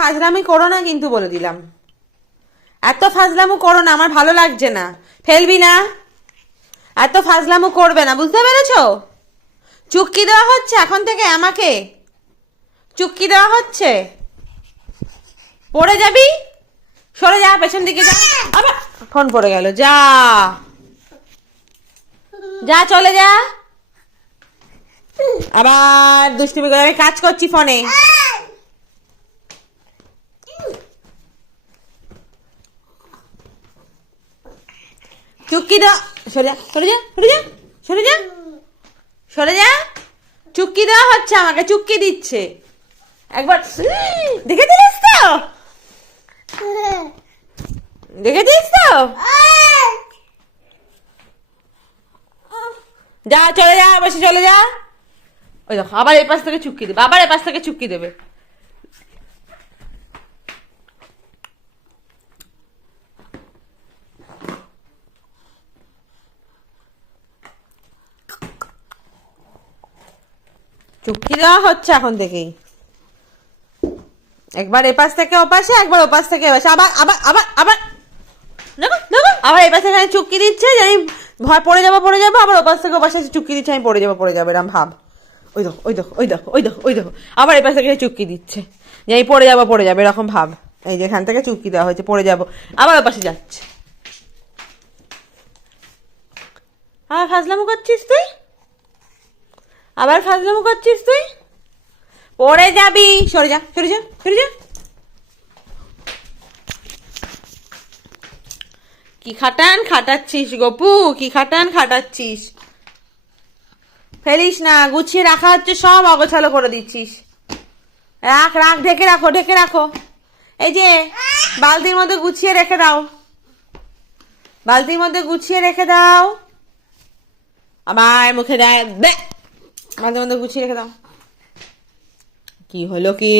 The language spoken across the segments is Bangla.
ফাজলামি করো না কিন্তু, বলে দিলাম। এত ফাজলামো করো না, আমার ভালো লাগছে না। ফেলবি না, এত ফাজলামো করবে না, বুঝতে পেরেছো? চুক্তি দেওয়া হচ্ছে এখন থেকে আমাকে, চুক্তি দেওয়া হচ্ছে। পড়ে যাবি, সরে যা, পেছন দিকে যা। আবার ফোন পড়ে গেল, যা যা, চলে যা। আবার দুষ্টুমি করে, আমি কাজ করছি ফোনে। চুক্তি দাও, সরে যা, সরে যা, সরে যা, সরে যা, সরে যা। চুক্তি দেওয়া হচ্ছে আমাকে, চুক্তি দিচ্ছে। একবার দেখে দিলিস তো, দেখেছিস তো? যা, চলে যা, বসে চলে যা। ওই দেখো, আবার এই পাশ থেকে চুক্তি দেবে, আবার এই পাশ থেকে চুক্তি দেবে। চুক্তি দেওয়া হচ্ছে এখন থেকেই। একবার এপাশ থেকে ওপাশে, একবার ওপাশ থেকে এপাশে, আবার আবার আবার আবার দেখো দেখো, আবার এপাশ থেকে চুক্তি দিচ্ছে যে আমি ভয় পড়ে যাবো পড়ে যাবো, আবার ওপাশ থেকে ওপাশে চুক্তি দিচ্ছে আমি পড়ে যাবো এরম ভাব। ওই দেখো, ওই দেখো, ওই দেখো, ওই দেখো, ওই দেখো, আবার এপাশ থেকে চুক্তি দিচ্ছে যে আমি পড়ে যাবো এরকম ভাব। এই যে এখান থেকে চুক্তি দেওয়া হয়েছে, পড়ে যাবো, আবার ওপাশে যাচ্ছে। আবার ফাজলামো করছিস তুই, আবার ফাজলামো করছিস তুই, পড়ে যাবি, সরে যা, সরে যা, সরে যা। কি খাটান খাটাচ্ছিস গপু, কি খাটান খাটাচ্ছিস? ফেলিস না, গুছিয়ে রাখা হচ্ছে, সব অগোছালো করে দিচ্ছিস। রাখ রাখ, ঢেকে রাখো, ঢেকে রাখো। এই যে বালতির মধ্যে গুছিয়ে রেখে দাও, বালতির মধ্যে গুছিয়ে রেখে দাও। আমার মুখে দেয়, বালতির মধ্যে গুছিয়ে রেখে দাও। কি হলো কি,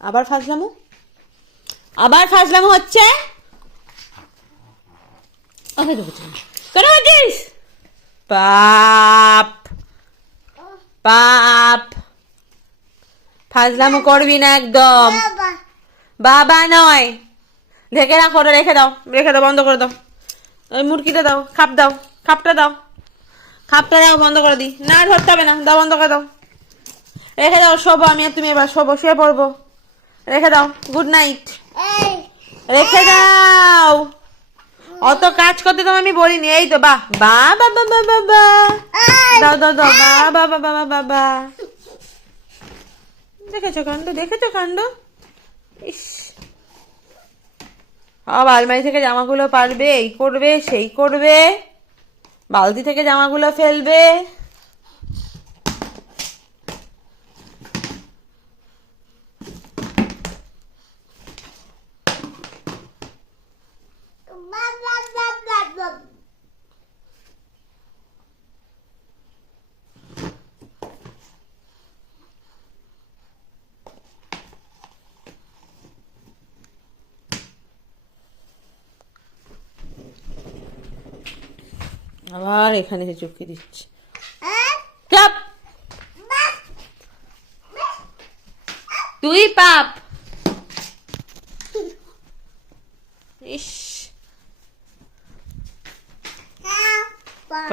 আবার ফাজলামো, আবার ফাজলামো হচ্ছে। পাপ পাপ, ফাজলামো করবি না একদম। বাবা নয়, ঢেকে রাখো, রেখে দাও, রেখে দাও, বন্ধ করে দাও। ওই মুরগিটা দাও, খাপ দাও, খাপটা দাও, খাপটা দাও, বন্ধ করে দিই। না ধরতে হবে না, দাও, বন্ধ করে দাও, রেখে দাও। শোবো আমি আর তুমি, এবার শোবো, শুয়ে পড়বো। রেখে দাও, গুড নাইট, রেখে দাও। অত কাজ করতে তো আমি বলিনি। এই তো বাহ বা বাবা বাবা বা, দাও দাও দাও, বা বাবা বাবা বাবা। দেখেছো কাণ্ড, দেখেছো কাণ্ড। ইস, সব আলমারি থেকে জামাগুলো পারবে, এই করবে সেই করবে, বালতি থেকে জামাগুলো ফেলবে। আবার এখানে এসে চুক্তি দিচ্ছে। তুই পাপ। ইস, পাপ।